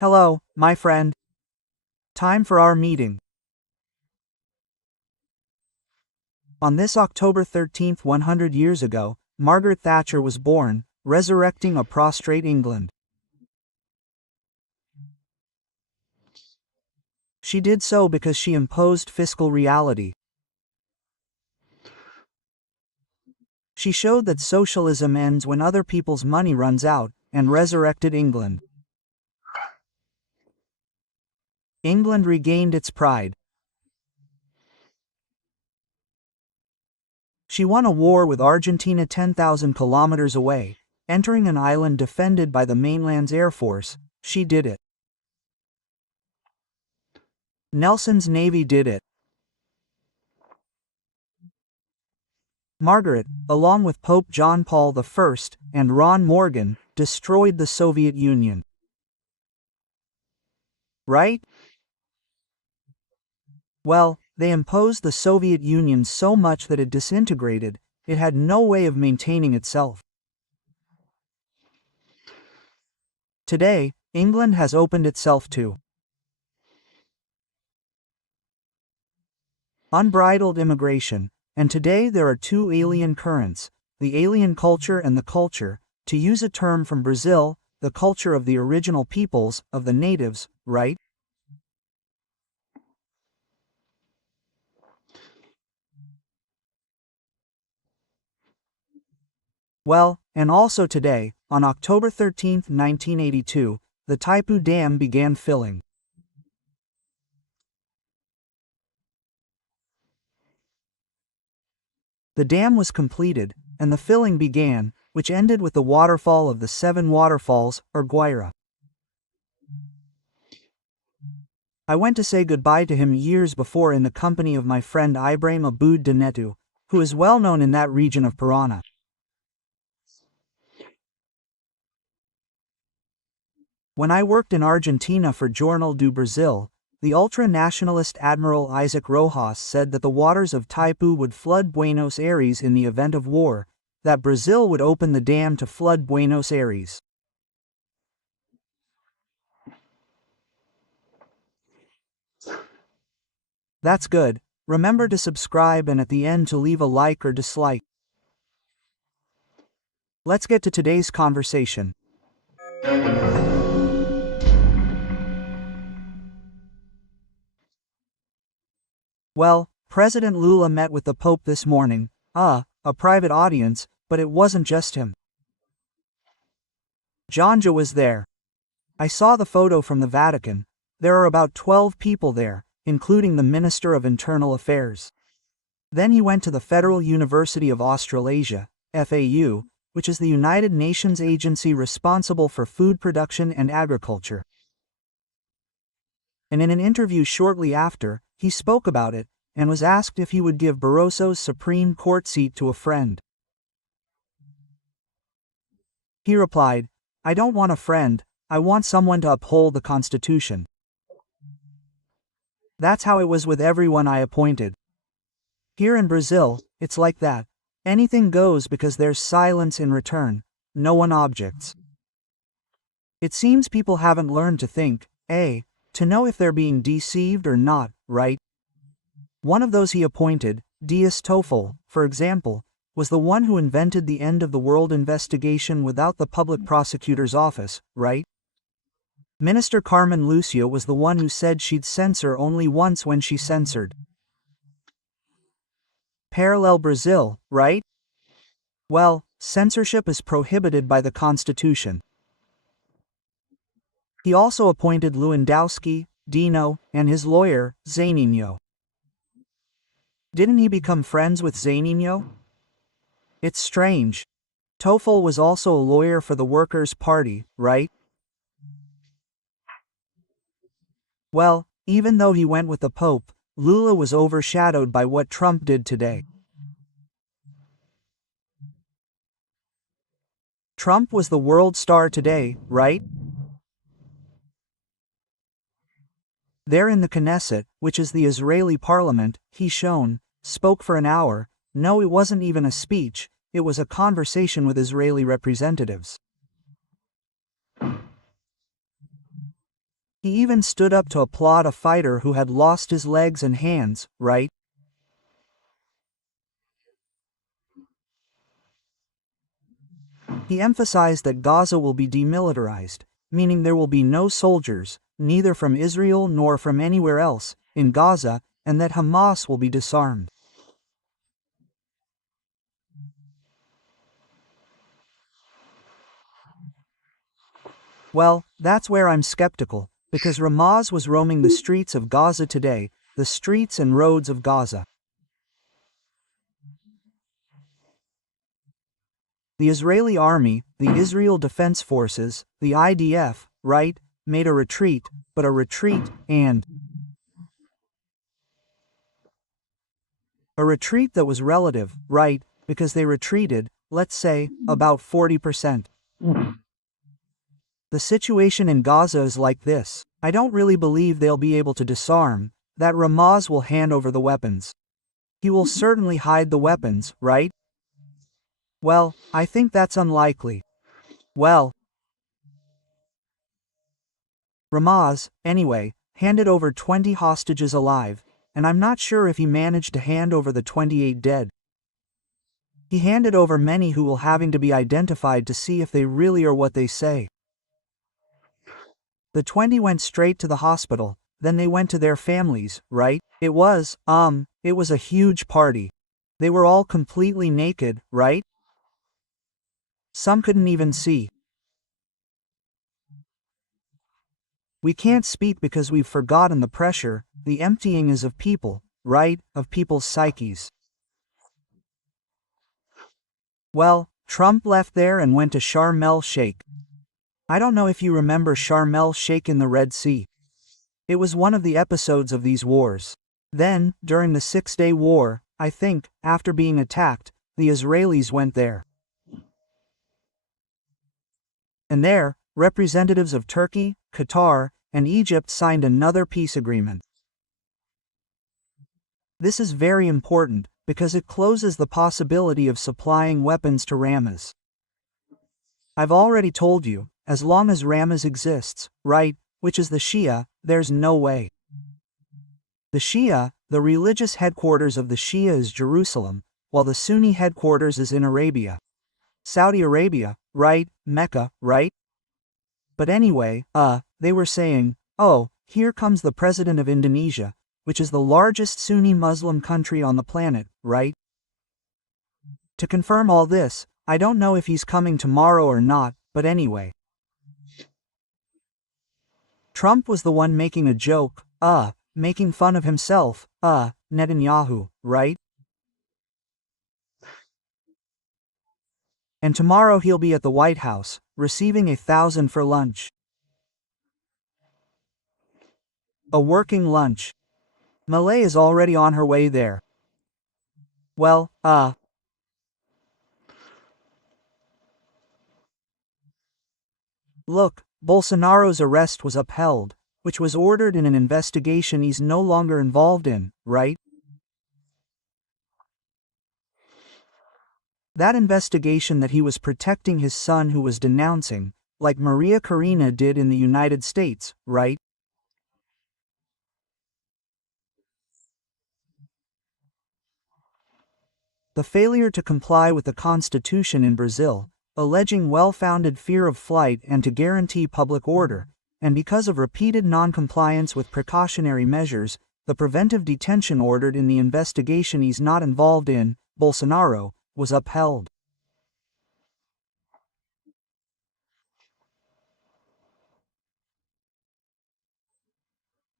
Hello, my friend. Time for our meeting. On this October 13th, 100 years ago, Margaret Thatcher was born, resurrecting a prostrate England. She did so because she imposed fiscal reality. She showed that socialism ends when other people's money runs out, and resurrected England. England regained its pride. She won a war with Argentina 10,000 kilometers away, entering an island defended by the mainland's air force. She did it. Nelson's navy did it. Margaret, along with Pope John Paul I and Ron Morgan, destroyed the Soviet Union. Right? Well, they imposed the Soviet Union so much that it disintegrated. It had no way of maintaining itself. Today, England has opened itself to unbridled immigration, and today there are two alien currents, the alien culture and the culture, to use a term from Brazil, the culture of the original peoples, of the natives, right? Well, and also today, on October 13, 1982, the Taipu Dam began filling. The dam was completed, and the filling began, which ended with the waterfall of the Seven Waterfalls, or Guaira. I went to say goodbye to him years before in the company of my friend Ibrahim Aboud Danetu, who is well known in that region of Parana. When I worked in Argentina for Jornal do Brasil, the ultra-nationalist Admiral Isaac Rojas said that the waters of Taipu would flood Buenos Aires in the event of war, that Brazil would open the dam to flood Buenos Aires. That's good. Remember to subscribe and at the end to leave a like or dislike. Let's get to today's conversation. Well, President Lula met with the Pope this morning. A private audience, but it wasn't just him. Janja was there. I saw the photo from the Vatican. There are about 12 people there, including the Minister of Internal Affairs. Then he went to the Federal University of Australasia, FAU, which is the United Nations agency responsible for food production and agriculture. And in an interview shortly after, he spoke about it, and was asked if he would give Barroso's Supreme Court seat to a friend. He replied, "I don't want a friend, I want someone to uphold the Constitution." That's how it was with everyone I appointed. Here in Brazil, it's like that. Anything goes because there's silence in return, no one objects. It seems people haven't learned to think, to know if they're being deceived or not, right? One of those he appointed, Dias Toffel, for example, was the one who invented the end of the world investigation without the public prosecutor's office, right? Minister Carmen Lucio was the one who said she'd censor only once when she censored. Parallel Brazil, right? Well, censorship is prohibited by the Constitution. He also appointed Lewandowski, Dino, and his lawyer, Zaninho. Didn't he become friends with Zaninho? It's strange. Toffel was also a lawyer for the Workers' Party, right? Well, even though he went with the Pope, Lula was overshadowed by what Trump did today. Trump was the world star today, right? There in the Knesset, which is the Israeli parliament, he spoke for an hour. No, it wasn't even a speech, it was a conversation with Israeli representatives. He even stood up to applaud a fighter who had lost his legs and hands, right? He emphasized that Gaza will be demilitarized, meaning there will be no soldiers, neither from Israel nor from anywhere else, in Gaza, and that Hamas will be disarmed. Well, that's where I'm skeptical, because Hamas was roaming the streets of Gaza today, the streets and roads of Gaza. The Israeli army, the Israel Defense Forces, the IDF, right, made a retreat, but a retreat, and a retreat that was relative, right, because they retreated, let's say, about 40%. The situation in Gaza is like this. I don't really believe they'll be able to disarm, that Hamas will hand over the weapons. He will certainly hide the weapons, right? Well, I think that's unlikely. Well, Hamas, anyway, handed over 20 hostages alive, and I'm not sure if he managed to hand over the 28 dead. He handed over many who will having to be identified to see if they really are what they say. The 20 went straight to the hospital, then they went to their families, right? It was a huge party. They were all completely naked, right? Some couldn't even see. We can't speak because we've forgotten the pressure, the emptying is of people, right? Of people's psyches. Well, Trump left there and went to Sharm el-Sheikh. I don't know if you remember Sharm el-Sheikh in the Red Sea. It was one of the episodes of these wars. Then, during the Six-Day War, I think, after being attacked, the Israelis went there. And there, representatives of Turkey, Qatar, and Egypt signed another peace agreement. This is very important, because it closes the possibility of supplying weapons to Hamas. I've already told you, as long as Hamas exists, right, which is the Shia, there's no way. The Shia, the religious headquarters of the Shia is Jerusalem, while the Sunni headquarters is in Arabia. Saudi Arabia, right, Mecca, right? But anyway, they were saying, oh, here comes the president of Indonesia, which is the largest Sunni Muslim country on the planet, right? To confirm all this, I don't know if he's coming tomorrow or not, but anyway. Trump was the one making a joke, making fun of himself, Netanyahu, right? And tomorrow he'll be at the White House, receiving 1,000 for lunch. A working lunch. Malay is already on her way there. Well, look, Bolsonaro's arrest was upheld, which was ordered in an investigation he's no longer involved in, right? That investigation that he was protecting his son who was denouncing, like Maria Karina did in the United States, right? The failure to comply with the Constitution in Brazil, alleging well-founded fear of flight and to guarantee public order, and because of repeated non-compliance with precautionary measures, the preventive detention ordered in the investigation he's not involved in, Bolsonaro, was upheld.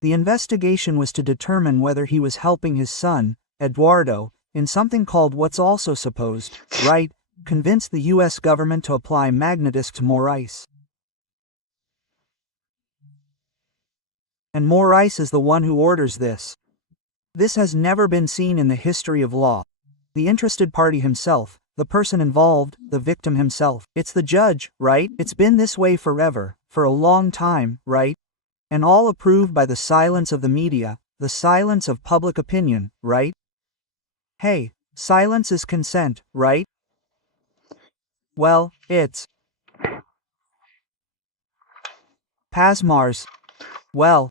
The investigation was to determine whether he was helping his son, Eduardo, in something called what's also supposed, right, convince the U.S. government to apply magnetics to more ice. And more ice is the one who orders this. This has never been seen in the history of law. The interested party himself, the person involved, the victim himself. It's the judge, right? It's been this way forever, for a long time, right? And all approved by the silence of the media, the silence of public opinion, right? Hey, silence is consent, right? Well, it's PASMARS. Well,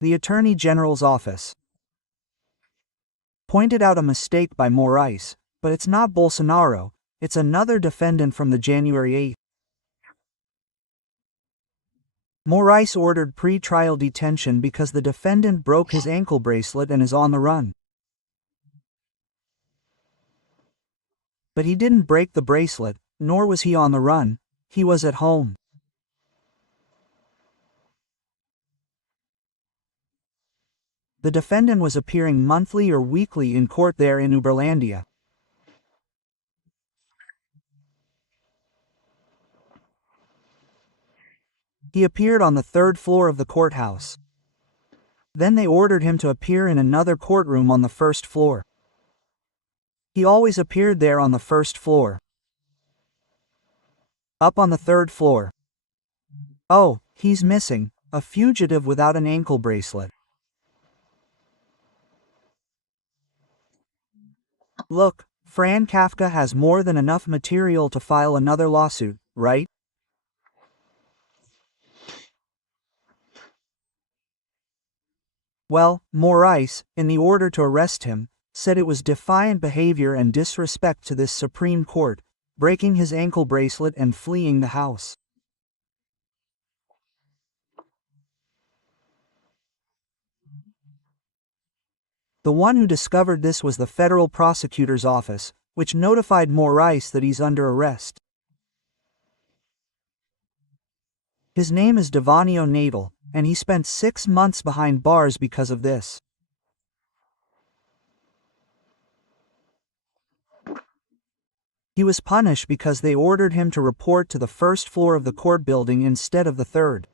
the Attorney General's office pointed out a mistake by Moraes, but it's not Bolsonaro, it's another defendant from the January 8th. Moraes ordered pre-trial detention because the defendant broke his ankle bracelet and is on the run. But he didn't break the bracelet, nor was he on the run, he was at home. The defendant was appearing monthly or weekly in court there in Uberlandia. He appeared on the third floor of the courthouse. Then they ordered him to appear in another courtroom on the first floor. He always appeared there on the first floor. Up on the third floor. Oh, he's missing, a fugitive without an ankle bracelet. Look, Fran Kafka has more than enough material to file another lawsuit, right? Well, Moraes, in the order to arrest him, said it was defiant behavior and disrespect to this Supreme Court, breaking his ankle bracelet and fleeing the house. The one who discovered this was the federal prosecutor's office, which notified Moraes that he's under arrest. His name is Devanio Nadal, and he spent 6 months behind bars because of this. He was punished because they ordered him to report to the first floor of the court building instead of the third.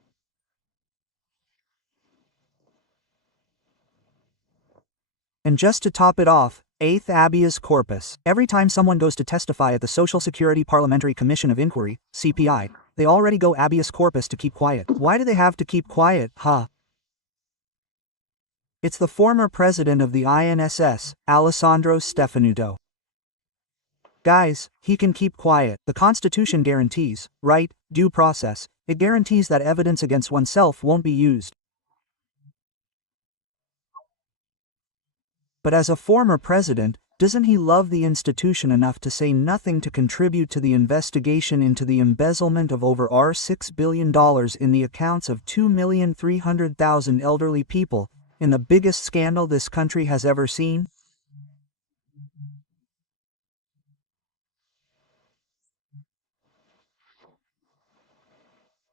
And just to top it off, eighth habeas corpus. Every time someone goes to testify at the Social Security Parliamentary Commission of Inquiry, CPI, they already go habeas corpus to keep quiet. Why do they have to keep quiet, huh? It's the former president of the INSS, Alessandro Stefanuto. Guys, he can keep quiet. The Constitution guarantees, right, due process. It guarantees that evidence against oneself won't be used. But as a former president, doesn't he love the institution enough to say nothing to contribute to the investigation into the embezzlement of over $6 billion in the accounts of 2,300,000 elderly people, in the biggest scandal this country has ever seen?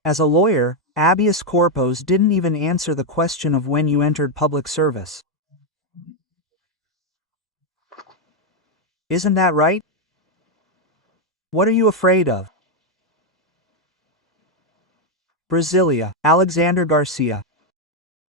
As a lawyer, habeas corpus didn't even answer the question of when you entered public service. Isn't that right? What are you afraid of? Brasilia, Alexandre Garcia.